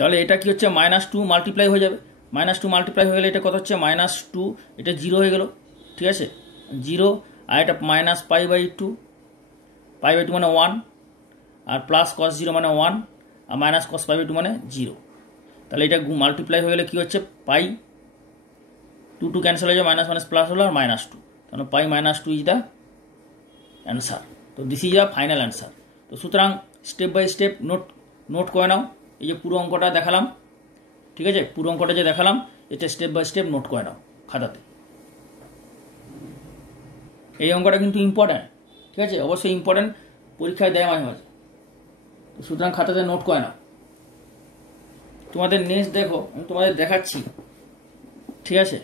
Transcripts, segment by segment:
তাহলে এটা কি হচ্ছে -2 মাল্টিপ্লাই হয়ে যাবে, -2 মাল্টিপ্লাই হয়ে গেলে এটা কত হচ্ছে -2, এটা 0 হয়ে গেল, ঠিক আছে 0, আর এটা -π/2, π/2 মানে 1, আর প্লাস cos 0 মানে 1, আর মাইনাস cos π/2 মানে 0। তাহলে এটা মাল্টিপ্লাই হয়ে গেলে কী হচ্ছে পাই 2 ক্যান্সেল হয়ে যাবে, মাইনাস মাইনাস প্লাস হলো আর -2, তাহলে π-2 ইজ দ্য অ্যান্সার। তো this is the final answer. তো সুতরাং স্টেপ বাই স্টেপ নোট করে নাও। এই যে পুরো অঙ্কটা দেখালাম, ঠিক আছে, পুরো অঙ্কটা যে দেখালাম এটা স্টেপ বাই স্টেপ নোট করে নাও খাতাতে। এই অঙ্কটা কিন্তু ইম্পর্ট্যান্ট, ঠিক আছে, অবশ্যই ইম্পর্ট্যান্ট, পরীক্ষায় দেয় মাঝে মাঝে। তো সুতরাং খাতাতে নোট করে নাও। তোমাদের নেক্সট দেখো, আমি তোমাদের দেখাচ্ছি, ঠিক আছে,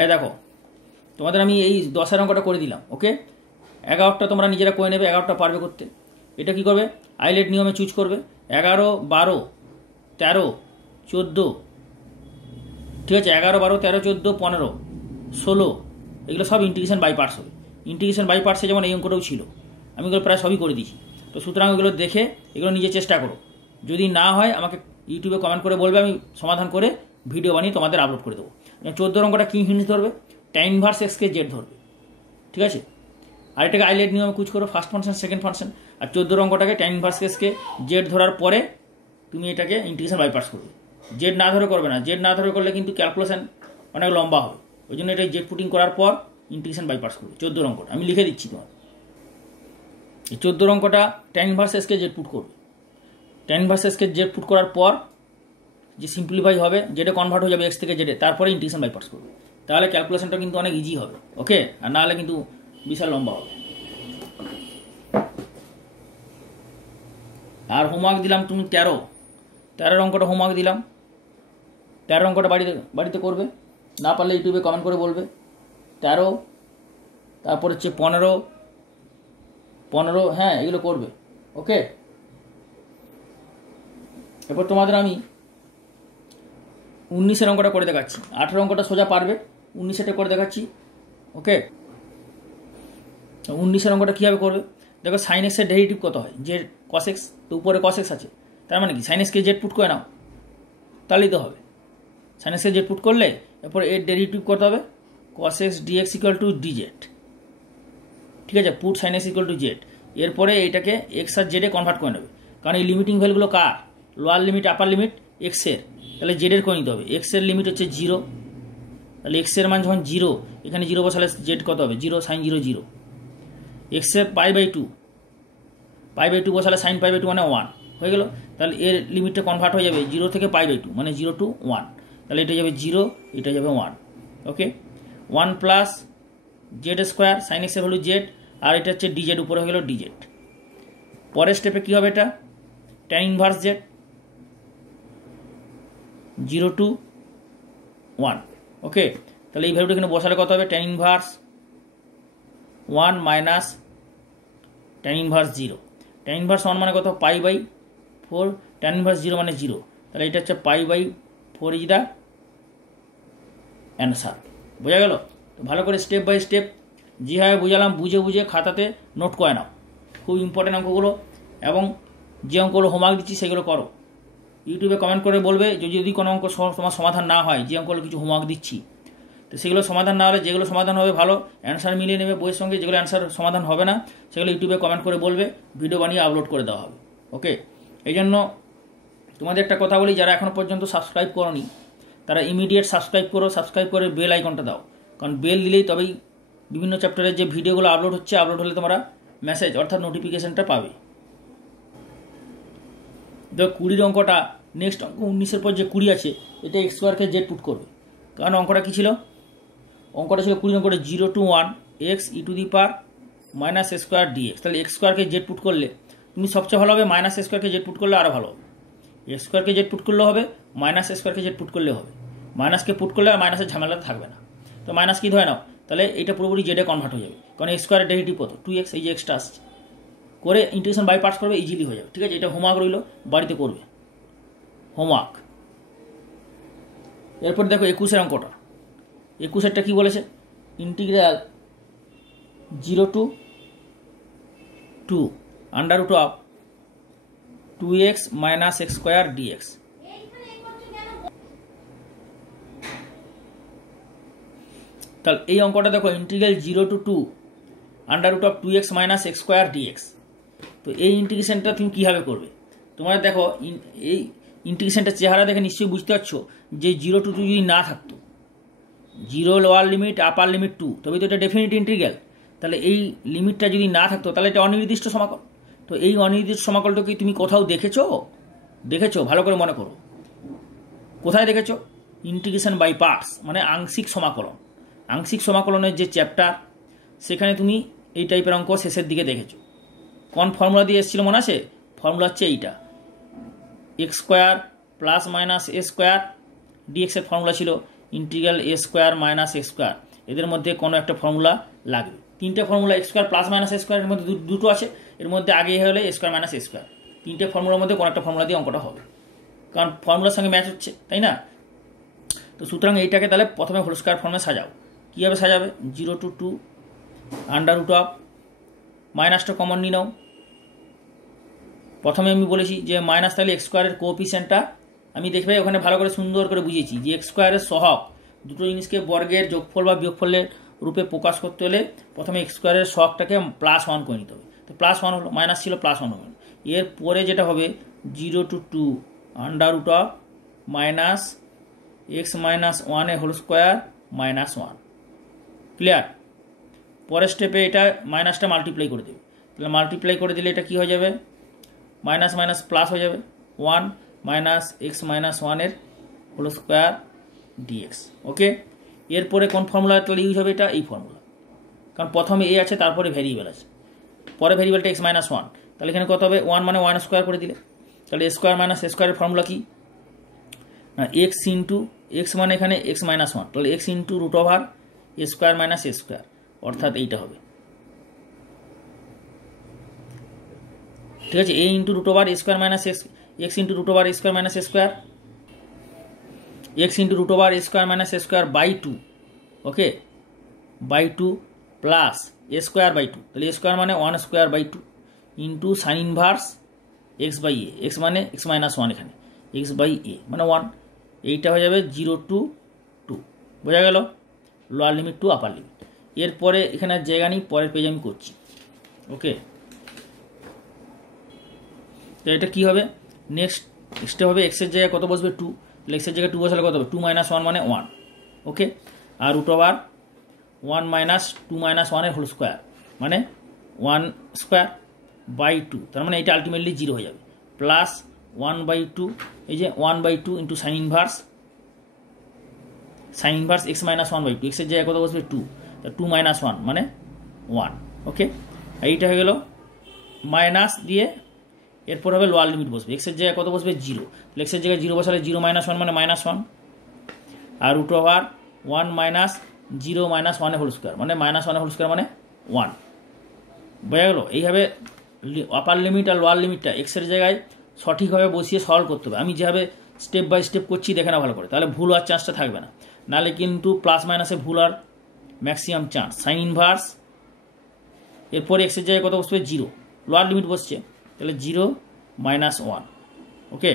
এই দেখো তোমাদের আমি এই 10-এর অঙ্কটা করে দিলাম, ওকে। 11টা তোমরা নিজেরা করে নেবে, 11টা পারবে করতে। এটা কি করবে, আইলেট নিয়মে চুজ করবে 11, 12, 13, 14, ঠিক আছে, 11, 12, 13, 14, 15, 16, এগুলো সব ইন্টিগ্রেশন বাই পার্টস হবে। ইন্টিগ্রেশন বাই পার্টসে যেমন এই অঙ্কটাও ছিল, আমি এগুলো প্রায় সবই করে দিয়েছি। তো সুতরাং এগুলো দেখে এগুলো নিজে চেষ্টা করো, যদি না হয় আমাকে ইউটিউবে কমেন্ট করে বলবে, আমি সমাধান করে ভিডিও বানিয়ে তোমাদের আপলোড করে দেবো। 14 অঙ্কটা কি হিন্স ধরবে, tan ইনভার্স এক্সকে জেড ধরবে, ঠিক আছে। আর এটাকে আইলেট নিয়মে চুজ করো, ফার্স্ট ফাংশন সেকেন্ড ফাংশন। আর 14 অঙ্কটাকে tan ইনভার্স এক্সকে জেড ধরার পরে তুমি এটাকে ইন্টিগ্রেশন বাই পার্টস করবে। জেড না ধরে করবে না, জেড না ধরে করলে কিন্তু ক্যালকুলেশন অনেক লম্বা হবে, ওই জন্য এটা জেড পুটিং করার পর ইন্টিগ্রেশন বাই পার্টস করবে। 14 অঙ্কটা আমি লিখে দিচ্ছি তোমার, এই 14 অঙ্কটা tan ইনভার্স এক্সকে জেড পুট করবে। tan ইনভার্স এক্সকে জেড পুট করার পর যে সিম্পলিফাই হবে, জেডে কনভার্ট হয়ে যাবে এক্স থেকে জেডে, তারপরে ইন্টিগ্রেশন বাই পার্টস করবে। তাহলে ক্যালকুলেশনটা কিন্তু অনেক ইজি হবে, ওকে। আর না হলে কিন্তু বিশাল লম্বা হবে। আর হোমওয়ার্ক দিলাম তুমি 13 অঙ্কটা হোমওয়ার্ক দিলাম। 13 অঙ্কটা বাড়িতে করবে, না পারলে ইউটিউবে কমেন্ট করে বলবে। 13, তারপর হচ্ছে 15, হ্যাঁ এগুলো করবে, ওকে। এরপর তোমাদের আমি 19-এর অঙ্কটা করে দেখাচ্ছি। 18 অঙ্কটা সোজা পারবে, 19-এটা করে দেখাচ্ছি, ওকে। 19-এর অঙ্কটা কীভাবে করবে, দেখো সাইন এক্সের ডেরিভেটিভ কত হয়, জেড কস এক্স, তো উপরে কস এক্স আছে, তার মানে কি সাইন এক্সকে জেড পুট করে নাও, তাহলেই তো হবে। সাইন এক্সকে জেড পুট করলে এরপর এর ডেরিভেটিভ করতে হবে, cos x dx equal to dz, ঠিক আছে, put sine x equal to z. এরপরে এইটাকে এক্স আর জেডে কনভার্ট করে নেবে, কারণ এই লিমিটিং ভ্যালুগুলো কার, লোয়ার লিমিট আপার লিমিট এক্সের, তাহলে জেডের করে নিতে হবে। এক্সের লিমিট হচ্ছে 0, তাহলে এক্সের মান যখন 0, এখানে 0 বসালে জেড কত হবে, 0 সাইন 0 0। এক্সের π/2 বসালে সাইন π/2 মানে 1 হয়ে গেল। তাহলে এর লিমিটটা কনভার্ট হয়ে যাবে 0 থেকে π/2, মানে 0 to 1, তাহলে এটা যাবে 0, এটা যাবে 1, ওকে। 1 প্লাস জেড স্কোয়ার, সাইন এক্সের ভ্যালু জেড, আর এটা হচ্ছে ডিজেড, উপরে হয়ে গেল ডিজেড। পরের স্টেপে কী হবে, এটা tan ইনভার্স জেড 0 to 1, ওকে। তাহলে এই ভ্যালুটা এখানে বসালে কত হবে, tan inverse 1 minus tan inverse 0। tan inverse 1 মানে কত, π/4, tan ইনভার্স 0 মানে 0, তাহলে এটা হচ্ছে π/4 ইজ দ্য অ্যান্সার। বোঝা গেল? তো ভালো করে স্টেপ বাই স্টেপ যেভাবে বুঝালাম বুঝে খাতাতে নোট করে নাও, খুব ইম্পর্টেন্ট অঙ্কগুলো, এবং যে অঙ্কগুলো হোমওয়ার্ক দিচ্ছি সেগুলো করো। ইউটিউবে কমেন্ট করে বলবে যদি কোনো অঙ্ক তোমার সমাধান না হয়, যে অঙ্কগুলো কিছু হোমওয়ার্ক দিচ্ছি, তো সেগুলো সমাধান না হলে যেগুলো সমাধান হবে ভালো অ্যান্সার মিলিয়ে নেবে বইয়ের সঙ্গে, যেগুলো অ্যান্সার সমাধান হবে না সেগুলো ইউটিউবে কমেন্ট করে বলবে, ভিডিও বানিয়ে আপলোড করে দেওয়া হবে, ওকে। এই জন্য তোমাদের একটা কথা বলি, যারা এখনও পর্যন্ত সাবস্ক্রাইব করোনি তারা ইমিডিয়েট সাবস্ক্রাইব করো, সাবস্ক্রাইব করে বেল আইকনটা দাও, কারণ বেল দিলেই তবেই বিভিন্ন চ্যাপ্টারের যে ভিডিওগুলো আপলোড হচ্ছে, আপলোড হলে তোমরা মেসেজ অর্থাৎ নোটিফিকেশনটা পাবে। দেখো 20 অঙ্কটা, নেক্সট অঙ্ক 19-এর পর যে 20 আছে, এটা এক্স স্কোয়ারকে জেড পুট করবে, কারণ অঙ্কটা কী ছিল, অঙ্কটা ছিল 20 অঙ্কটা 0 to 1 x e to the power minus a square dx. তাহলে এক্স স্কোয়ারকে জেড পুট করলে তুমি সবচেয়ে ভালো হবে মাইনাস এ স্কোয়ারকে জেড পুট করলে আরও ভালো হবে। এক্স স্কোয়ারকে জেড পুট করলেও হবে, মাইনাস এ স্কোয়ারকে জেড পুট করলেও হবে। মাইনাসকে পুট করলে আর মাইনাসের ঝামেলা থাকবে না, তো মাইনাস কি ধরে নাও, তাহলে এটা পুরোপুরি জেডে কনভার্ট হয়ে যাবে, কারণ এক্স স্কোয়ারের ডেরিভেটিভ কত 2x, এই যে এক্সট্রা আসছে, করে ইন্টিগ্রেশন বাই পার্টস করবে, ইজিলি হয়ে যাবে, ঠিক আছে। এটা হোমওয়ার্ক রইল, বাড়িতে করবে হোমওয়ার্ক। এরপর দেখো 21-এর অঙ্কটা, 21-এরটা কী বলেছে, integral 0 to 2 under root of 2x minus x square dx. তাহলে এই অঙ্কটা দেখো, integral 0 to 2 under root of 2x minus x square dx. তো এই ইন্টিগ্রেশনটা তুমি কীভাবে করবে? তোমার দেখো এই ইন্টিগ্রেশনটা চেহারা দেখে নিশ্চয়ই বুঝতে পারছো যে 0 to 2 যদি না থাকতো, 0 লোয়ার লিমিট আপার লিমিট 2, তবে তো এটা ডেফিনিট ইন্টিগ্রাল। তাহলে এই লিমিটটা যদি না থাকতো তাহলে এটা অনির্দিষ্ট সমাকল। তো এই অনির্দিষ্ট সমাকলটা কি তুমি কোথাও দেখেছো? ভালো করে মনে করো, কোথায় দেখেছো? ইন্টিগ্রেশন বাই পার্টস, মানে আংশিক সমাকলন। আংশিক সমাকলনের যে চ্যাপ্টার, সেখানে তুমি এই টাইপের অঙ্ক শেষের দিকে দেখেছো। কোন ফর্মুলা দিয়ে এসেছিল মনে আছে? ফর্মুলা হচ্ছে এইটা, x square plus minus a square ডিএক্সের ফর্মুলা ছিল integral a square minus x square. এদের মধ্যে কোনো একটা ফর্মুলা লাগবে। তিনটে formula, x square plus minus a স্কোয়ারের মধ্যে দুটো আছে, এর মধ্যে আগে হলে a square minus a square. তিনটে ফর্মুলার মধ্যে কোনো একটা ফর্মুলা দিয়ে অঙ্কটা হবে, কারণ ফর্মুলার সঙ্গে ম্যাচ হচ্ছে, তাই না? তো সুতরাং এইটাকে তাহলে প্রথমে হোল স্কোয়ার ফর্মে সাজাও। কীভাবে সাজাবে? 0 to 2 আন্ডার রুট অফ, মাইনাসটা কমন নিয়ে নাও। প্রথমে আমি বলেছি যে মাইনাস তাহলে এক্স স্কোয়ারের কোএফিসিয়েন্টটা আমি দেখবে ওখানে ভালো করে সুন্দর করে বুঝিয়েছি যে এক্স স্কোয়ারের সহগ, দুটো জিনিসকে বর্গের যোগফল বা বিয়োগফলের রূপে প্রকাশ করতে হলে প্রথমে এক্স স্কোয়ারের সহগটাকে +1 করে নিতে হবে। তো +1 হলো, মাইনাস ছিল +1 হবে। এরপরে যেটা হবে 0 to 2 under root of minus x minus 1 এর হোল স্কোয়ার মাইনাস 1। ক্লিয়ার? পরের স্টেপে এটা মাইনাসটা মাল্টিপ্লাই করে দেবে। তাহলে মাল্টিপ্লাই করে দিলে এটা কি হয়ে যাবে? মাইনাস মাইনাস প্লাস হয়ে যাবে, 1 মাইনাস এক্স মাইনাস 1 এর হোল স্কোয়ার ডিএক্স। ওকে, এরপরে কোন ফর্মুলা তাহলে ইউজ হবে? এটা এই ফর্মুলা, কারণ প্রথমে এ আছে, তারপরে ভ্যারিয়েবল আছে, পরে ভ্যারিয়েবলটা এক্স মাইনাস 1। তাহলে এখানে কত হবে? 1 মানে 1 স্কোয়ার করে দিলে, তাহলে এ স্কোয়ার মাইনাস এ স্কোয়ারের ফর্মুলা কি? না, এক্স ইন্টু এক্স মানে এখানে এক্স মাইনাস 1, তাহলে x into root over a square minus a square, অর্থাৎ এইটা হবে। ঠিক আছে, a into root over a square minus x into root over a square minus a square, x into root over a square minus a square by 2। Okay, by 2 plus a square by 2, তাহলে a square মানে 1 square by 2 into sine inverse x by a, x মানে x minus 1, এখানে x by এ মানে 1। এইটা হয়ে যাবে 0 to 2। বোঝা গেল? Lower limit to upper limit. এরপরে এখানে জায়গা নেই, পরের পেজ আমি করছি। ওকে, তো এটা কী হবে? নেক্সটে হবে এক্সের জায়গায় কত বসবে? 2। তাহলে এক্সের জায়গায় 2 বসালে কত হবে? 2 মাইনাস 1 মানে 1। ওকে, আর রুট ওভার 1 মাইনাস 2 মাইনাস 1 এর হোল স্কোয়ার মানে 1 স্কোয়ার বাই 2, তার মানে এটা আলটিমেটলি 0 হয়ে যাবে, প্লাস 1/2, এই যে 1/2 into sine inverse x minus 1/2, এক্সের জায়গায় কত বসবে? 2, তা 2 মাইনাস 1 মানে 1। ওকে, এইটা হয়ে গেল মাইনাস দিয়ে, এরপর হবে লোয়ার লিমিট বসবে, এক্সের জায়গায় কত বসবে? 0, এক্সের জায়গায় 0 বসালে 0 মাইনাস 1 মানে -1, আর রুট ওভার 1 মাইনাস 0 মাইনাস 1 এর হোল স্কোয়ার মানে -1 এর হোল স্কোয়ার মানে 1। বোঝা গেল? এইভাবে আপার লিমিট আর লোয়ার লিমিটটা এক্সের জায়গায় সঠিকভাবে বসিয়ে সলভ করতে হবে। আমি যেভাবে স্টেপ বাই স্টেপ করছি দেখে না ভালো করে, তাহলে ভুল হওয়ার চান্সটা থাকবে না, নাহলে কিন্তু প্লাস মাইনাসে ভুল আর ম্যাক্সিমাম চান্স। সাইন ইনভার্স, এরপরে এক্সের জায়গায় কত বসবে? 0, লোয়ার লিমিট বসছে, তাহলে 0 মাইনাস 1। ওকে,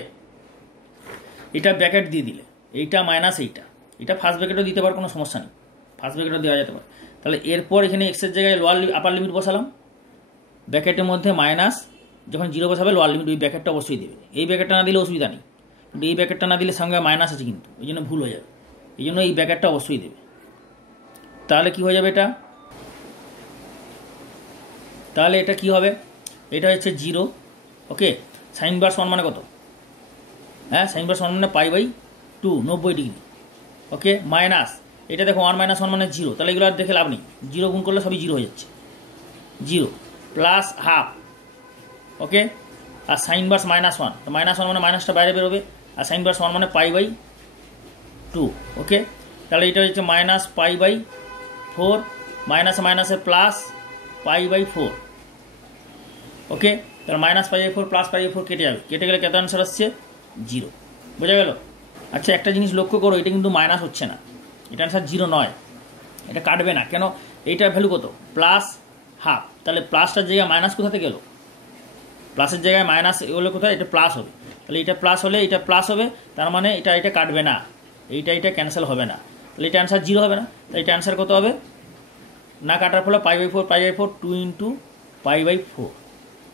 এটা ব্র্যাকেট দিয়ে দিলে, এইটা মাইনাস এইটা ফার্স্ট ব্র্যাকেটও দিতে পারে, কোনো সমস্যা নেই, ফার্স্ট ব্র্যাকেটও দেওয়া যেতে পারে। তাহলে এরপর এখানে এক্সের জায়গায় আপার লিমিট বসালাম, ব্র্যাকেটের মধ্যে মাইনাস, যখন 0 বসাবে লোয়ার লিমিট ওই ব্র্যাকেটটা অবশ্যই দেবে। এই ব্র্যাকেটটা না দিলে অসুবিধা নেই, কিন্তু এই ব্র্যাকেটটা না দিলে সঙ্গে মাইনাস আছে কিন্তু, এই জন্য ভুল হয়ে যাবে, এই জন্য এই ব্র্যাকেটটা অবশ্যই দেবে। তাহলে কি হয়ে যাবে এটা? তাহলে এটা কি হবে? এটা হচ্ছে 0। ওকে, সাইন ইনভার্স 1 মানে কত? হ্যাঁ, সাইন ইনভার্স 1 মানে π/2, 90 ডিগ্রি। ওকে, মাইনাস এটা দেখো 1 মাইনাস 1 মানে 0, তাহলে এগুলো আর দেখে লাভ নেই, 0 গুণ করলে সবই 0 হয়ে যাচ্ছে, 0 প্লাস হাফ। ওকে, আর সাইন ইনভার্স -1, তো -1 মানে মাইনাসটা বাইরে বেরোবে, আর সাইন ইনভার্স 1 মানে π/2। ওকে, তাহলে এটা হচ্ছে -π/4, মাইনাসে মাইনাসে প্লাস π/4। ওকে, তাহলে -π/4 প্লাস π/4 কেটে যাবে, কেটে গেলে কত অ্যান্সার আসছে? 0। বোঝা গেল? আচ্ছা, একটা জিনিস লক্ষ্য করো, এটা কিন্তু মাইনাস হচ্ছে না, এটা অ্যান্সার 0 নয়, এটা কাটবে না কেন? এইটার ভ্যালু কত? +1/2, তাহলে প্লাসটার জায়গায় মাইনাস কোথা থেকে গেল? প্লাসের জায়গায় মাইনাস হলে কোথায় এটা প্লাস হবে, তাহলে এটা প্লাস হলে এটা প্লাস হবে, তার মানে এটা কাটবে না, এটা ক্যান্সেল হবে না, তাহলে এটা অ্যান্সার 0 হবে না। তাহলে এটা অ্যান্সার কত হবে, না কাটার ফলে π/4 π/4 2 ইন্টু π/4,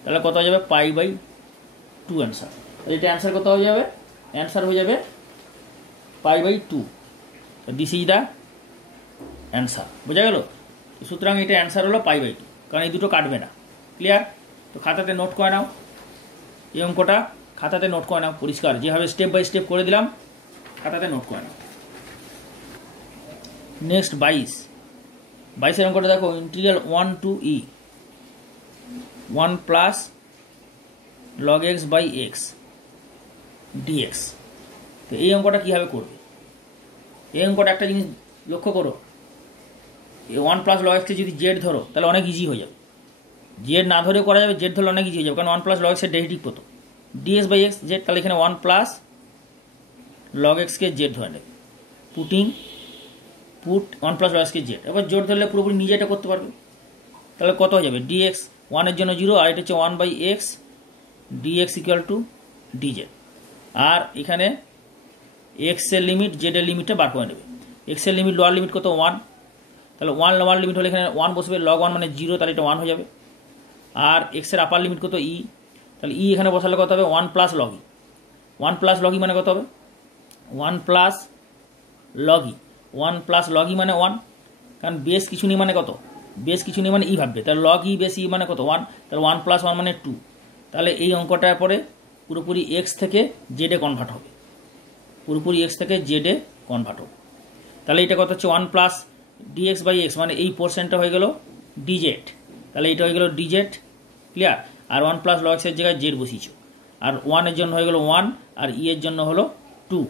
তাহলে কত হয়ে যাবে π/2 অ্যান্সার। তাহলে এটা অ্যান্সার কত হয়ে যাবে, অ্যান্সার হয়ে যাবে π/2। দিস ইজ দ্য অ্যান্সার, বোঝা গেল। সুতরাং এটা অ্যান্সার হলো π/2, কারণ এই দুটো কাটবে না। ক্লিয়ার? তো খাতাতে নোট করে নাও, এই অঙ্কটা খাতাতে নোট করে নাও পরিষ্কার, যেভাবে স্টেপ বাই স্টেপ করে দিলাম খাতাতে নোট করে নাও। নেক্সট 22 অঙ্কটা দেখো, integral 1 to e 1 plus log x by x dx। তো এই অঙ্কটা কীভাবে করবে, এই অঙ্কটা একটা জিনিস লক্ষ্য করো, 1 প্লাস log x কে যদি জেড ধরো তাহলে অনেক ইজি হয়ে যাবে, জেড না ধরেও করা যাবে, জেড ধরলে অনেক ইজি হয়ে যাবে, কারণ 1 প্লাস log x এর ডেরিভেটিভ কত, dx বাই x জেড, তাহলে এখানে 1 প্লাস log x কে জেড ধরে নেবে, পুট 1 প্লাস log x কে জেড, এবার জোর ধরলে পুরোপুরি নিজে এটা করতে পারবে। তাহলে কত হয়ে যাবে, dx 1 এর জন্য 0, আর এটা হচ্ছে 1 by x dx equal to dz। আর এখানে x এর লিমিট z এর লিমিটটা বার করে নেবে, x এর লিমিট লোয়ার লিমিট কত 1, তাহলে 1 লোয়ার লিমিট হলে এখানে 1 বসবে, log 1 মানে 0, তাহলে এটা 1 হয়ে যাবে। আর x এর আপার লিমিট কত e, তাহলে e এখানে বসালে কত হবে 1 plus log e, 1 plus log e মানে কত হবে 1 plus log e, 1 plus log e মানে 1, কারণ বেস কিছু নেই মানে কত, বেস কিছু নেই মানে ই ভাববে, তাহলে log e বেস ই মানে কত 1, তাহলে 1 প্লাস 1 মানে 2, তাহলে এই অঙ্কটার পরে পুরোপুরি x থেকে জেডে কনভার্ট হবে, পুরোপুরি x থেকে জেডে কনভার্ট হবে। তাহলে এটা কত হচ্ছে 1 প্লাস dx বাই x, মানে এই পোর্শনটা হয়ে গেল dz, তাহলে এটা হয়ে গেল dz। ক্লিয়ার? আর 1 প্লাস log x এর জায়গায় জেড বসিয়েছো, আর 1 এর জন্য হয়ে গেল 1, আর e এর জন্য হলো 2,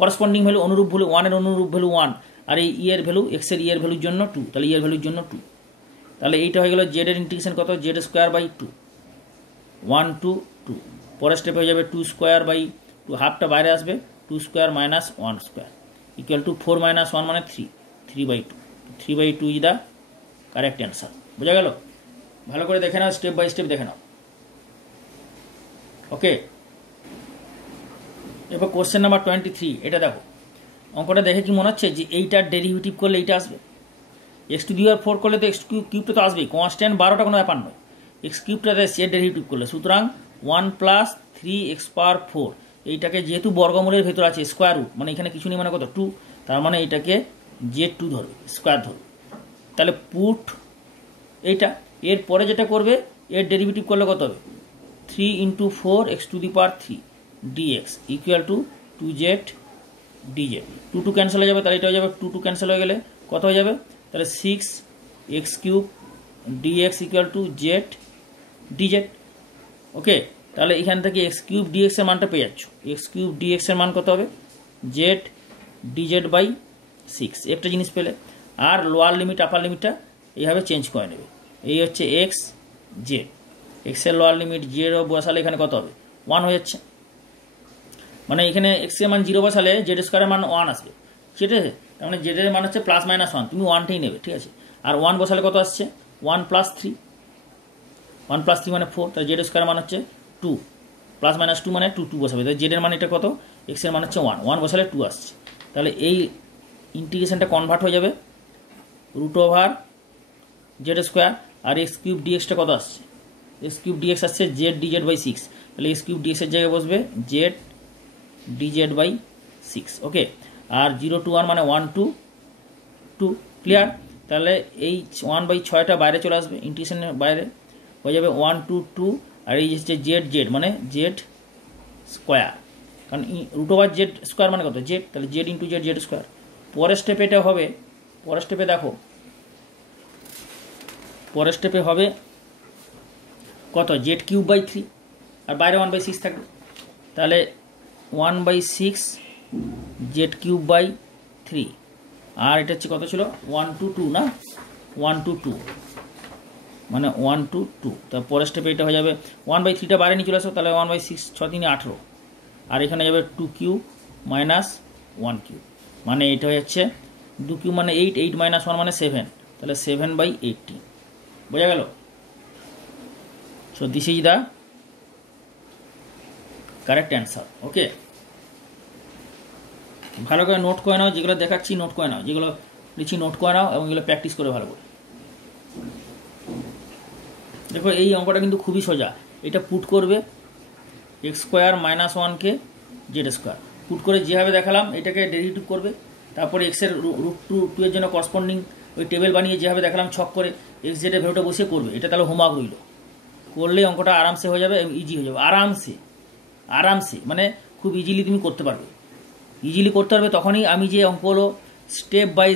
করসপন্ডিং ভ্যালু অনুরূপ ভ্যালু 1 এর অনুরূপ ভ্যালু 1, আর এই e এর ভ্যালু x এর e এর ভ্যালুর জন্য 2, তাহলে e এর ভ্যালুর জন্য 2, তাহলে এইটা হয়ে গেল জেড এর ইন্টিগ্রেশন কত, জেড স্কোয়ার বাই 2 1 টু 2, পরের স্টেপ হয়ে যাবে 2 স্কোয়ার বাই 2, হাফটা বাইরে আসবে, 2 square minus 1 square equal to 4 minus 1 মানে 3, 3/2, 3/2 ইজ দ্য কারেক্ট অ্যান্সার। বোঝা গেল? ভালো করে দেখে নাও, স্টেপ বাই স্টেপ দেখে নাও। ওকে, এবার কোশ্চেন নাম্বার 23, এটা দেখো, অঙ্কটা দেখে কি মনে হচ্ছে যে এইটার ডেরিভেটিভ করলে এইটা আসবে, এক্স টু দি পাওয়ার 4 করলে তো এক্স কিউবটা তো আসবেই, কনস্ট্যান্ট 12টা কোনো ব্যাপার নয়, এক্স কিউবটাতে সে ডেরিভেটিভ করলে, সুতরাং 1 প্লাস 3x পাওয়ার 4, এইটাকে যেহেতু বর্গমূলের ভেতর আছে স্কোয়ার রুট, মানে এখানে কিছু নেই মানে কত 2, তার মানে এটাকে z2 ধরবে, স্কোয়ার ধরবে, তাহলে পুট এইটা, এর পরে যেটা করবে এর ডেরিভেটিভ করলে কত হবে 3 into 4x two the power 3 dx equal two 2z dz, 2 cancel হয়ে যাবে, তাহলে এটা হয়ে যাবে 2 ক্যান্সেল হয়ে গেলে কত হয়ে যাবে, তাহলে 6x cube dx equal two z dz। ওকে, তাহলে এখান থেকে x কিউব dx এর মানটা পেয়ে যাচ্ছ, x কিউব dx এর মান কত হবে z dz বাই 6, একটা জিনিস পেলে। আর লোয়ার লিমিট আপার লিমিটটা এইভাবে চেঞ্জ করে নেবে, এই হচ্ছে x z, x এর লোয়ার লিমিট 0 বসালে এখানে কত হবে 1 হয়ে যাচ্ছে, মানে এখানে x এর মান 0 বসালে z স্কোয়ারের মান 1 আসবে, ঠিক আছে, তার মানে z এর মান হচ্ছে প্লাস মাইনাস 1, তুমি 1টাই নেবে, ঠিক আছে। আর 1 বসালে কত আসছে 1 প্লাস 3, 1 প্লাস 3 মানে 4, তাহলে জেড স্কোয়ার মান হচ্ছে 2, প্লাস মাইনাস 2 মানে 2 বসাবে, তাহলে জেডের মান এটা কত, এক্স এর মান হচ্ছে 1 বসালে 2 আসছে, তাহলে এই ইন্টিগ্রেশনটা কনভার্ট হয়ে যাবে রুট ওভার জেড স্কোয়ার, আর এক্স কিউব ডিএক্সটা কত আসছে, এক্স কিউব ডিএক্স আসছে জেড ডিজেড বাই 6, তাহলে এক্স কিউব ডিএক্সের জায়গায় বসবে জেড ডিজেড বাই 6। ওকে, আর 0 to 1 মানে 1 to 2, ক্লিয়ার? তাহলে এই 1/6টা বাইরে চলে আসবে, ইন্টিগ্রেশনের বাইরে হয়ে যাবে 1 to 2, আর এই হচ্ছে জেড জেড মানে জেড স্কোয়ার, কারণ রুট ওভার জেড স্কোয়ার মানে কত জেড, তাহলে Z into Z Z square. পরের স্টেপে এটা হবে, পরের স্টেপে দেখো, পরের স্টেপে হবে কত জেড কিউব বাই 3, আর বাইরে 1/6 থাকবে, তাহলে 1/6 জেড কিউব বাই 3, আর এটা হচ্ছে কত ছিল 1 to 2 না, 1 to 2 মানে 1 to 2, তার পরের স্টেপে এটা হয়ে যাবে 1/3টা বাইরে নিয়ে চলে আসো, তাহলে 1/6 6 3 18, আর এখানে যাবে 2 কিউব মাইনাস 1 কিউব, মানে এটা হয়ে যাচ্ছে 2 কিউব মানে 8, 8 মাইনাস 1 মানে 7, তাহলে 7/18, বোঝা গেল? So this is the correct answer. Okay, ভালো করে নোট করে নাও, যেগুলো দেখাচ্ছি নোট করে নাও, যেগুলো লিখছি নোট করে নাও এবং এগুলো প্র্যাকটিস করে ভালো করে। দেখো এই অঙ্কটা কিন্তু খুবই সোজা। এটা পুট করবে এক্স স্কোয়ার মাইনাস ওয়ানকে জেড স্কোয়ার, পুট করে যেভাবে দেখালাম এটাকে ডেরিভেটিভ করবে, তারপরে এক্সের রুট টু এর জন্য করসপন্ডিং ওই টেবিল বানিয়ে যেভাবে দেখালাম ছক করে এক্স জেডের ভ্যালুটা বসে করবে। এটা তাহলে হোমওয়ার্ক রইল, করলেই অঙ্কটা আরামসে হয়ে যাবে এবং ইজি হয়ে যাবে। আরামসে মানে খুব ইজিলি তুমি করতে পারবে। ইজিলি করতে পারবে তখনই আমি যে অঙ্কগুলো স্টেপ বাই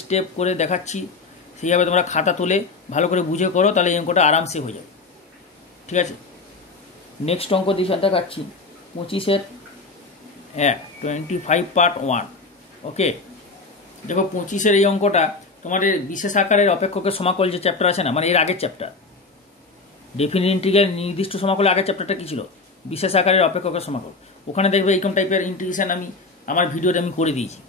স্টেপ করে দেখাচ্ছি সেইভাবে তোমরা খাতা তুলে ভালো করে বুঝে করো, তাহলে এই অঙ্কটা আরামসে হয়ে যাবে। ঠিক আছে, নেক্সট অঙ্ক দিশা দেখাচ্ছি 25-এর 25 পার্ট 1। ওকে, দেখো 25-এর এই অঙ্কটা তোমাদের বিশেষ আকারের অপেক্ষকের সমাকল যে চ্যাপ্টার আছে না, মানে এর আগের চ্যাপ্টার ডেফিনিট ইন্টিগ্রাল নির্দিষ্ট সমাকলের আগের চ্যাপ্টারটা কী ছিল? বিশেষ আকারের অপেক্ষকের সমাকল। ওখানে দেখবে এইরকম টাইপের ইন্টিগ্রেশন আমি আমার ভিডিওতে আমি করে দিয়েছি।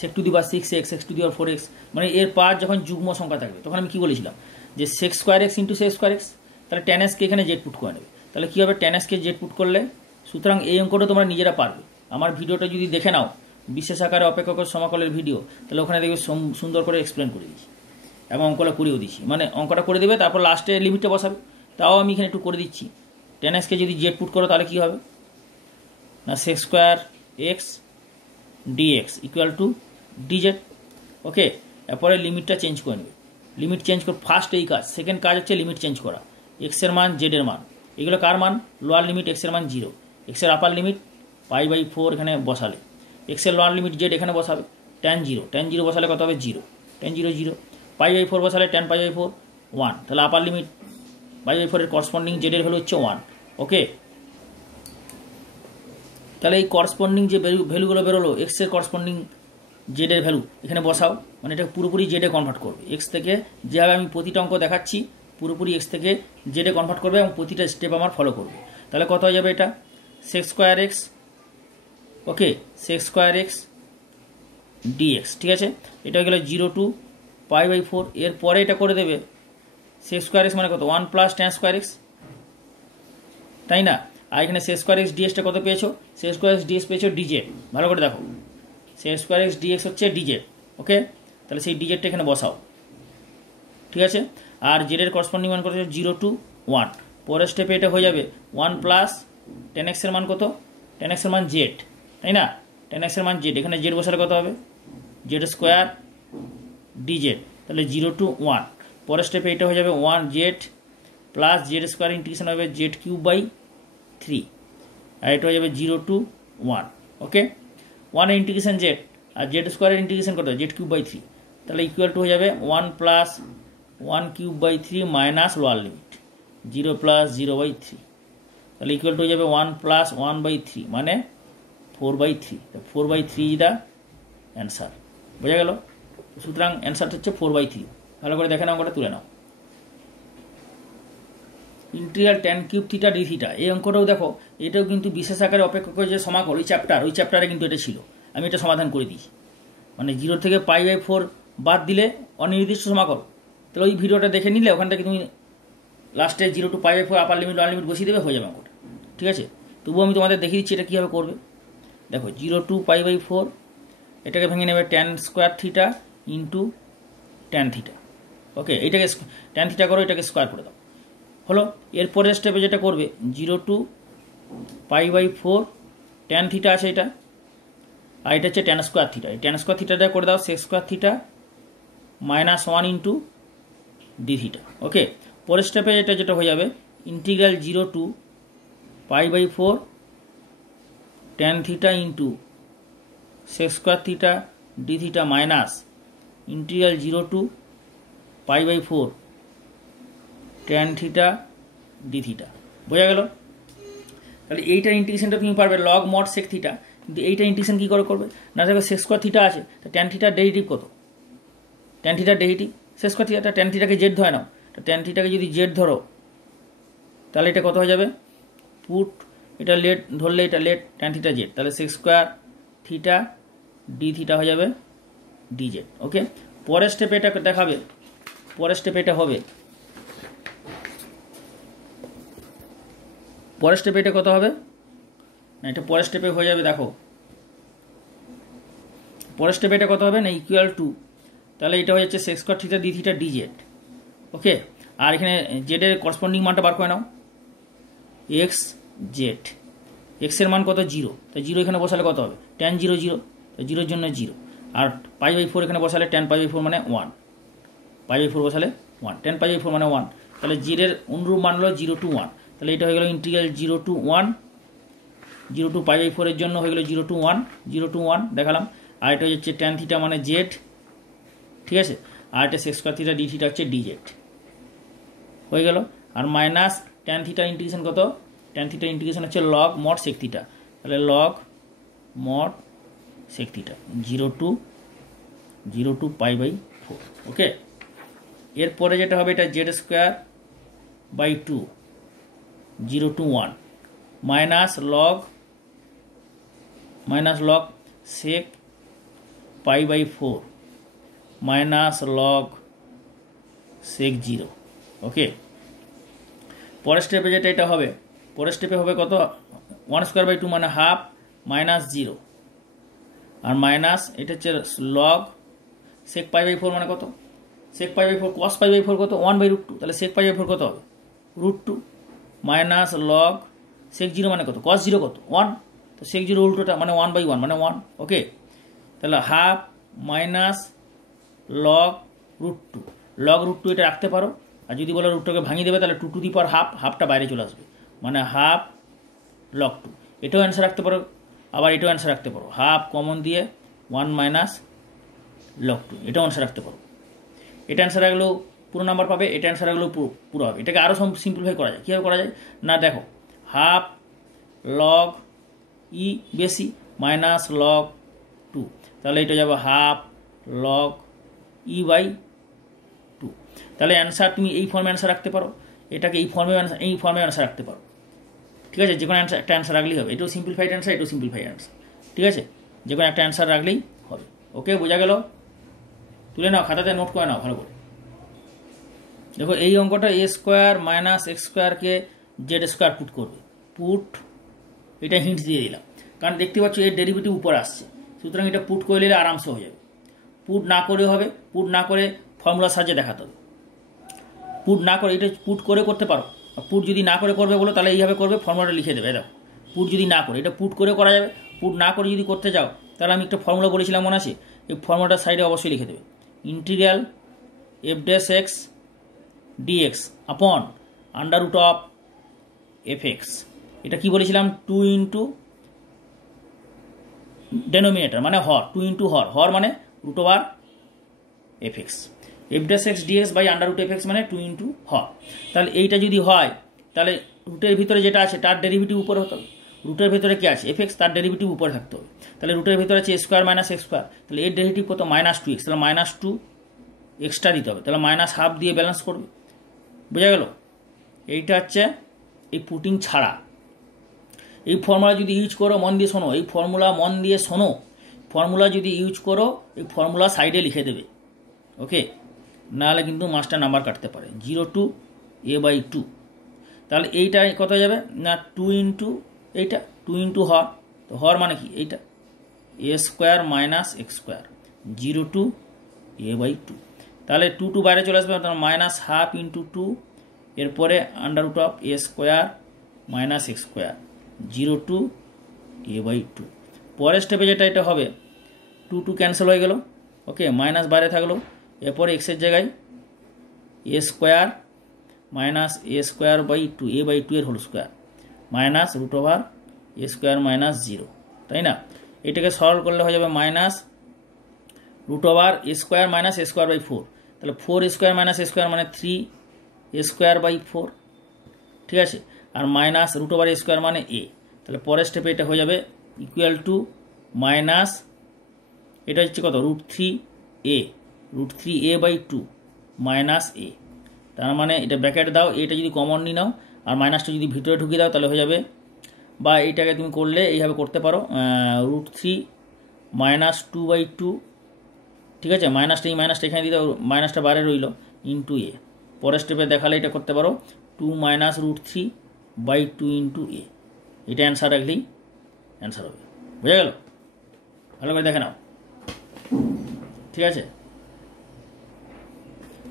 Sec to the power 6x, x to the power 4x, মানে এর পাওয়ার যখন যুগ্ম সংখ্যা থাকবে তখন আমি কী বলেছিলাম যে sec square x into sec square x, তাহলে tan x কে এখানে জেড পুট করে নেবে। তাহলে কী হবে tan x কে জেড পুট করলে? সুতরাং এই অঙ্কটা তোমরা নিজেরা পারবে। আমার ভিডিওটা যদি দেখে নাও বিশেষ আকারে অপেক্ষকের সমাকলের ভিডিও, তাহলে ওখানে দেখবে সুন্দর করে এক্সপ্লেন করে দিয়েছি এবং অঙ্কটা করেও দিচ্ছি। মানে অঙ্কটা করে দেবে, তারপর লাস্টে লিমিটটা বসাবে। তাও আমি এখানে একটু করে দিচ্ছি। tan x কে যদি জেড পুট করো তাহলে কী হবে না, sec square x dx equal to dz. Okay, এরপরে লিমিটটা চেঞ্জ করে নেবে। লিমিট চেঞ্জ করে ফার্স্ট এই কাজ, সেকেন্ড কাজ হচ্ছে লিমিট চেঞ্জ করা। এক্সের মান জেডের মান, এগুলো কার মান? লোয়ার লিমিট এক্সের মান 0, এক্সের আপার লিমিট π/4 এখানে বসালে, এক্সের লোয়ার লিমিট জেড এখানে বসাবে tan 0 বসালে কত হবে 0, tan 0 0, π/4 বসালে tan π/4 1, তাহলে আপার লিমিট π/4 এর করসপন্ডিং জেডের ভ্যালু হচ্ছে 1। ওকে, তাহলে এই করসপন্ডিং যে ভ্যালুগুলো বেরোলো এক্সের করসপন্ডিং জেডের ভ্যালু এখানে বসাও, মানে এটা পুরোপুরি জেডে কনভার্ট করবে। এক্স থেকে যেভাবে আমি প্রতিটা অঙ্ক দেখাচ্ছি পুরোপুরি এক্স থেকে জেডে কনভার্ট করবে এবং প্রতিটা স্টেপ আমার ফলো করবে। তাহলে কত হয়ে যাবে এটা? সেক স্কোয়ার এক্স, ওকে, সেক স্কোয়ার এক্স ডিএক্স। ঠিক আছে, এটা হয়ে গেল 0 টু π/4। এরপরে এটা করে দেবে সেক স্কোয়ার এক্স মানে কত? 1 প্লাস tan স্কোয়ার এক্স, তাই না? আর এখানে সেক স্কোয়ার এক্স ডিএক্সটা কত পেয়েছো? সেক স্কোয়ার এক্স ডিএক্স পেয়েছো ডিজেড। ভালো করে দেখো, সেক স্কোয়ার এক্স ডিএক্স হচ্ছে ডিজেড। ওকে, তাহলে সেই ডিজেডটা এখানে বসাও। ঠিক আছে, আর জেডের করসপন্ডিং মান কত? 0 টু 1। পরের স্টেপে এটা হয়ে যাবে 1 প্লাস tan x এর মান কত? tan x এর মান জেড, তাই না? tan x এর মান জেড, এখানে জেড বসালে কত হবে? জেড স্কোয়ার ডিজেড, তাহলে 0 টু 1। পরের স্টেপে এটা হয়ে যাবে 1 Z plus Z square integration হবে z³/3, আর এটা হয়ে যাবে 0 টু 1। ওকে, 1 এর ইন্টিগ্রেশন জেড আর জেড স্কোয়ারের ইন্টিগ্রেশন কত? z³/3, তাহলে ইকুয়াল টু হয়ে যাবে 1 plus 1³/3 minus lower limit 0 plus 0/3, তাহলে ইকুয়াল টু হয়ে যাবে 1 প্লাস 1/3 মানে 4/3। 4/3 ইজ দ্য অ্যান্সার। বোঝা গেল? সুতরাং অ্যান্সারটা হচ্ছে 4/3। ভালো করে দেখে নাও, অঙ্কটা তুলে নাও। Integral tan³ theta d theta, এই অঙ্কটাও দেখো, এটাও কিন্তু বিশেষ আকারে অপেক্ষকের যে সমাকল ওই চ্যাপ্টারে কিন্তু এটা ছিল। আমি এটা সমাধান করে দিয়েছি। মানে 0 থেকে π/4 বাদ দিলে অনির্দিষ্ট সমাকল, তাহলে ওই ভিডিওটা দেখে নিলে ওখান থেকে তুমি লাস্টে 0 to π/4 upper limit lower limit বসিয়ে দেবে, হয়ে যাবে অঙ্কটা। ঠিক আছে, তবুও আমি তোমাদের দেখিয়ে দিচ্ছি এটা কীভাবে করবে। দেখো 0 টু π/4 এটাকে ভেঙে নেবে tan square theta into tan theta. Okay, এটাকে tan থিটা করো, এটাকে স্কোয়ার করে দাও, হলো। এরপরের স্টেপে যেটা করবে 0 টু π/4 tan থিটা আছে এটা, আর এটা হচ্ছে tan স্কোয়ার থিটা। এই tan স্কোয়ার থিটাটা করে দাও sec square theta minus 1 into d theta. Okay, পরের স্টেপে এটা যেটা হয়ে যাবে integral 0 to π/4 tan theta into sec square theta d theta minus integral 0 to π/4 tan theta d theta. বোঝা গেল? তাহলে এইটার ইন্টিগ্রেশনটা তুমি পারবে লগ মড সেক থিটা, কিন্তু এইটার ইন্টিগ্রেশন কী করে করবে না? দেখো সেক স্কোয়ার থিটা আছে, তা tan থিটার ডেরিভেটিভ কত? tan থিটার derivative sec square theta, tan থিটাকে জেড ধরে নাও, tan থিটাকে যদি জেড ধরো তাহলে এটা কত হয়ে যাবে? পুট এটা লেট ধরলে এটা লেট tan থিটা জেড, তাহলে sec square theta d theta হয়ে যাবে ডিজেড। ওকে, পরের স্টেপে এটা দেখাবে, পরের স্টেপে এটা হবে পরের স্টেপে এটা কত হবে না, এটা পরের স্টেপে হয়ে যাবে, দেখো পরের স্টেপে এটা কত হবে না ইকুয়াল টু, তাহলে এটা হয়ে যাচ্ছে sec square theta d theta d z. Okay, আর এখানে জেডের করসপন্ডিং মানটা বার করে নাও, এক্স জেড, এক্সের মান কত 0, তো 0 এখানে বসালে কত হবে tan 0 0, তো 0-এর জন্য 0, আর π/4 এখানে বসালে tan π/4 মানে 1, π/4 বসালে 1, tan π/4 মানে 1, তাহলে জেডের অনুরূপ মান হলো 0 to 1, তাহলে এটা হয়ে গেল ইন্টিগ্রাল 0 to 1, 0 to π/4 এর জন্য হয়ে গেল 0 to 1, 0 to 1 দেখালাম, আর এটা হচ্ছে tan থিটা মানে জেড, ঠিক আছে, আর এটা sec square theta d theta হচ্ছে dz হয়ে গেল, আর মাইনাস tan থিটা ইন্টিগ্রেশন কত, tan থিটা ইন্টিগ্রেশন হচ্ছে log mod sec থিটা, তাহলে log mod sec theta 0 to π/4। Okay, এরপরে যেটা হবে এটা z square by 2 0 to 1 minus log sec π/4 minus log sec 0। Okay, পরের স্টেপে যেটা এটা হবে, পরের স্টেপে হবে কত 1 স্কোয়ার বাই 2 মানে হাফ মাইনাস 0, আর মাইনাস এটা হচ্ছে log sec π/4 মানে কত, sec π/4 cos π/4 কত 1/√2, তাহলে sec π/4 কত হবে √2 মাইনাস log sec 0 মানে কত cos 0 কত 1, তো sec 0 উল্টোটা মানে 1/1 মানে 1। ওকে, তাহলে হাফ মাইনাস log √2, log √2 এটা রাখতে পারো, আর যদি বলো √2কে ভাঙিয়ে দেবে তাহলে 2 টু দি পাওয়ার হাফ, হাফটা বাইরে চলে আসবে মানে হাফ log 2, এটাও অ্যান্সার রাখতে পারো, আবার এটাও অ্যান্সার রাখতে পারো, হাফ কমন দিয়ে 1 মাইনাস log 2, এটাও অ্যান্সার রাখতে পারো। এটা অ্যান্সার রাখলেও পুরো নাম্বার পাবে, এটা অ্যান্সার রাখলেও পুরো হবে। এটাকে আরও সিম্পলিফাই করা যায়, কীভাবে করা যায় না দেখো, হাফ log ই বেশি মাইনাস log 2, তাহলে এটা যাবে হাফ log ই বাই 2, তাহলে অ্যান্সার তুমি এই ফর্মে অ্যান্সার রাখতে পারো, এটাকে এই ফর্মে অ্যান্সার রাখতে পারো, ঠিক আছে, যে কোনো একটা অ্যান্সার রাখলেই হবে, এটাও সিম্পলিফাইড অ্যান্সার, এটাও সিম্পলিফাইড অ্যান্সার, ঠিক আছে, যে কোনো একটা অ্যান্সার রাখলেই হবে। ওকে, বোঝা গেল, তুলে নাও, খাতাতে নোট করে নাও ভালো করে। দেখো এই অঙ্কটা a স্কোয়ার মাইনাস এক্স স্কোয়ারকে জেড স্কোয়ার পুট করবে, এটা হিন্টস দিয়ে দিলাম, কারণ দেখতে পাচ্ছ এর ডেরিভেটিভ উপরে আসছে, সুতরাং এটা পুট করে নিলে আরামসে হয়ে যাবে। পুট না করে হবে, পুট না করে ফর্মুলার সাহায্যে দেখাতে হবে, পুট না করে এটা পুট করে করতে পারো, পুট যদি না করে করবে বলো তাহলে এইভাবে করবে, ফর্মুলাটা লিখে দেবে। দেখো পুট যদি না করে, এটা পুট করে করা যাবে, পুট না করে যদি করতে যাও তাহলে আমি একটা ফর্মুলা বলেছিলাম মনে আছে, এই ফর্মুলাটার সাইডে অবশ্যই লিখে দেবে, integral f dash x dx upon √of fx, এটা কি বলেছিলাম 2 ইন্টু ডেনোমিনেটর মানে হর, 2 ইন্টু হর মানে √of fx, f dash x dx by √fx মানে 2 ইন্টু হর। তাহলে এইটা যদি হয় তাহলে রুটের ভিতরে যেটা আছে তার ডেরিভেটিভ উপরে হতে হবে, রুটের ভিতরে কি আছে fx, তার ডেরিভেটিভ উপরে থাকতে হবে, তাহলে রুটের ভিতরে আছে স্কোয়ার মাইনাস এক্স স্কোয়ার, তাহলে এর ডেরিভেটিভ কত -2x, তাহলে -2 এক্সট্রা দিতে হবে, তাহলে -1/2 দিয়ে ব্যালেন্স করবে। বোঝা গেল, এইটা হচ্ছে এই পুটিং ছাড়া। এই ফর্মুলা যদি ইউজ করো, মন দিয়ে শোনো, এই ফর্মুলা মন দিয়ে শোনো, ফর্মুলা যদি ইউজ করো এই ফর্মুলা সাইডে লিখে দেবে। ওকে, নাহলে কিন্তু মাস্টার নাম্বার কাটতে পারে। 0 to a/2, তাহলে এইটা কত যাবে না 2 ইন্টু এইটা 2 ইন্টু হর, তো হর মানে কি এইটা a square minus x square 0 to a/2, তাহলে 2 বাইরে চলে আসবে, -1/2 ইন্টু 2, এরপরে √of a square minus x square 0 to a/2। পরের স্টেপে যেটা এটা হবে 2 ক্যান্সেল হয়ে গেল, ওকে, মাইনাস বাইরে থাকলো, এরপরে এক্সের জায়গায় a square minus a square by 2, a/2 এর whole square minus √of a square minus 0, তাই না? এটাকে সরল করলে হয়ে যাবে minus √of a square minus a square by 4, তাহলে 4 স্কোয়ার মাইনাস a স্কোয়ার মানে 3 a স্কোয়ার বাই 4, ঠিক আছে, আর মাইনাস √of a স্কোয়ার মানে a, তাহলে পরের স্টেপে এটা হয়ে যাবে ইকুয়াল টু মাইনাস এটা হচ্ছে কত √3a/2 মাইনাস a, তার মানে এটা ব্র্যাকেট দাও, এটা যদি কমন নিয়ে নাও আর মাইনাসটা যদি ভিতরে ঢুকিয়ে দাও তাহলে হয়ে যাবে, বা এইটাকে তুমি করলে এইভাবে করতে পারো √3 - 2/2, ঠিক আছে, মাইনাসটা এই মাইনাসটা এখানে দিয়ে দাও, মাইনাসটা বাইরে রইল ইন্টু a। পরের স্টেপে দেখালে এটা করতে পারো 2 - √3 বাই 2 ইন্টু এ, এটা অ্যান্সার রাখলেই অ্যান্সার হবে। বোঝা গেল? ভালো করে দেখে নাও, ঠিক আছে?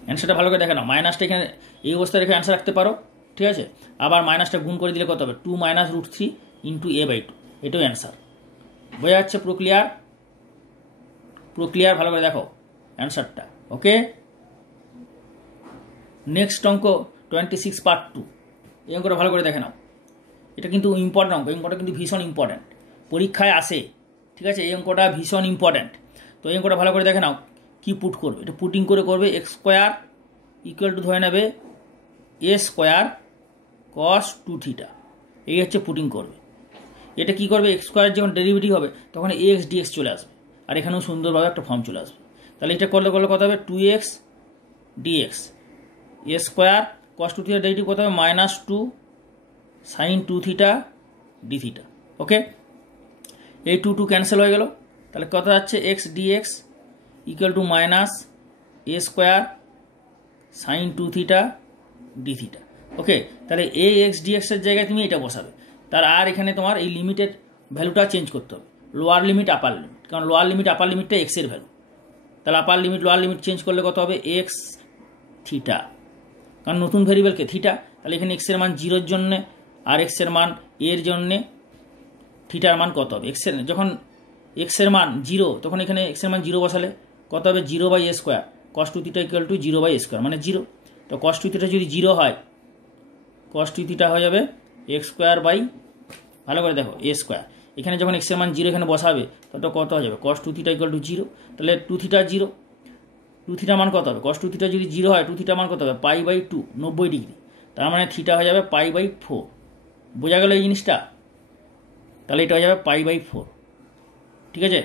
অ্যান্সারটা ভালো করে দেখে নাও। মাইনাসটা এখানে এই অবস্থায় রেখে অ্যান্সার রাখতে পারো, ঠিক আছে? আবার মাইনাসটা গুণ করে দিলে কত হবে? 2 minus root 3 into a by 2, এটাও অ্যান্সার। বোঝা যাচ্ছে? প্রক্রিয়ার ভালো করে দেখো অ্যান্সারটা। ওকে, নেক্সট অঙ্ক 26 পার্ট 2, এই অঙ্কটা ভালো করে দেখে নাও। এটা কিন্তু ইম্পর্টেন্ট অঙ্ক, এই অঙ্কটা কিন্তু ভীষণ ইম্পর্ট্যান্ট, পরীক্ষায় আসে, ঠিক আছে? এই অঙ্কটা ভীষণ ইম্পর্ট্যান্ট। তো এই অঙ্কটা ভালো করে দেখে নাও। কি পুট করবে? এটা পুটিং করে করবে এক্স স্কোয়ার ইকুয়াল টু ধরে নেবে এ স্কোয়ার কস 2 থিটা, এই হচ্ছে পুটিং করবে। এটা কি করবে? এক্স স্কোয়ার যখন ডেরিভেটিভ হবে তখন এক্স ডিএক্স চলে আসবে, আর এখানেও সুন্দরভাবে একটা ফর্ম চলে আসবে। তাহলে এটা করলে কত হবে? 2x dx, a square cos 2 theta derivative কত হবে? -2 sine 2 theta d theta. Okay, এই 2 ক্যান্সেল হয়ে গেল। তাহলে কত যাচ্ছে? X dx equal to minus a square sine 2 theta d theta. Okay, তাহলে এ এক্স ডিএক্সের জায়গায় তুমি এটা বসাবে। তার আর এখানে তোমার এই লিমিটের ভ্যালুটা চেঞ্জ করতে হবে, লোয়ার লিমিট আপার লিমিট, কারণ লোয়ার লিমিট আপার লিমিটটা এক্সের ভ্যালু। তাহলে আপার লিমিট লোয়ার লিমিট চেঞ্জ করলে কত হবে? এক্স থিটা, কারণ নতুন ভেরিয়েবলকে থিটা। তাহলে এখানে এক্সের মান 0-র জন্যে আর এক্সের মান এর জন্যে থিটার মান কত হবে? যখন এক্সের মান 0 তখন এখানে এক্সের মান 0 বসালে কত হবে? 0 by a square cos 2 theta equal to 0 by a square মানে 0। তো কস 2 থিটা যদি 0 হয়, কস 2 থিটা হয়ে যাবে এক্স স্কোয়ার বাই, ভালো করে দেখো, এ স্কোয়ার। এখানে যখন এক্সের মান 0 এখানে বসাবে তত কত হয়ে যাবে? কস 2 থিটা ইকুয়াল টু 0। তাহলে 2 থিটা 0, 2 থিটা মান কত হবে? কস 2 থিটা যদি 0 হয় 2 থিটা মান কত হবে? Pi by 2, 90 degree. তার মানে থিটা হয়ে যাবে পাই বাই 4। বোঝা গেল এই জিনিসটা? তাহলে এটা হয়ে যাবে পাই বাই 4, ঠিক আছে?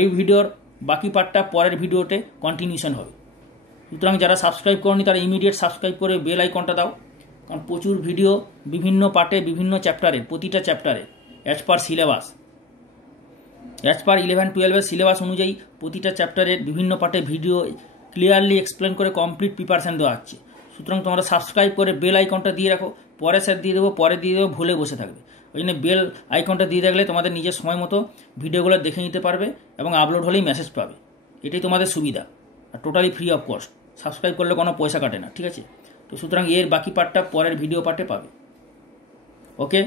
এই ভিডিওর বাকি পার্টটা পরের ভিডিওতে কন্টিনিউশন হবে। সুতরাং যারা সাবস্ক্রাইব করনি তারা ইমিডিয়েট সাবস্ক্রাইব করে বেল আইকনটা দাও, কারণ প্রচুর ভিডিও বিভিন্ন পার্টে বিভিন্ন চ্যাপ্টারে, প্রতিটা চ্যাপ্টারে as per syllabus, as per 11-12 syllabus অনুযায়ী প্রতিটা চ্যাপ্টারের বিভিন্ন পার্টে ভিডিও ক্লিয়ারলি এক্সপ্লেন করে কমপ্লিট প্রিপারেশান দেওয়া হচ্ছে। সুতরাং তোমরা সাবস্ক্রাইব করে বেল আইকনটা দিয়ে রাখো, পরে স্যার দিয়ে দেবো, পরে দিয়ে দেবো, ভুলে বসে থাকবে। ওই জন্য বেল আইকনটা দিয়ে রাখলে তোমাদের নিজের সময় মতো ভিডিওগুলো দেখে নিতে পারবে এবং আপলোড হলেই মেসেজ পাবে। এটাই তোমাদের সুবিধা, আর totally free of cost. Subscribe করলে কোনো পয়সা কাটে না, ঠিক আছে? তো সুতরাং এর বাকি পার্টটা পরের ভিডিও পার্টে পাবে। ওকে।